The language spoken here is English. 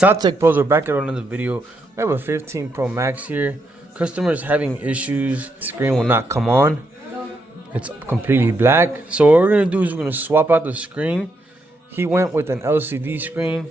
Tech Pros are back at another video. We have a 15 Pro Max here. Customers having issues. Screen will not come on. It's completely black. So what we're gonna do is we're gonna swap out the screen. He went with an LCD screen.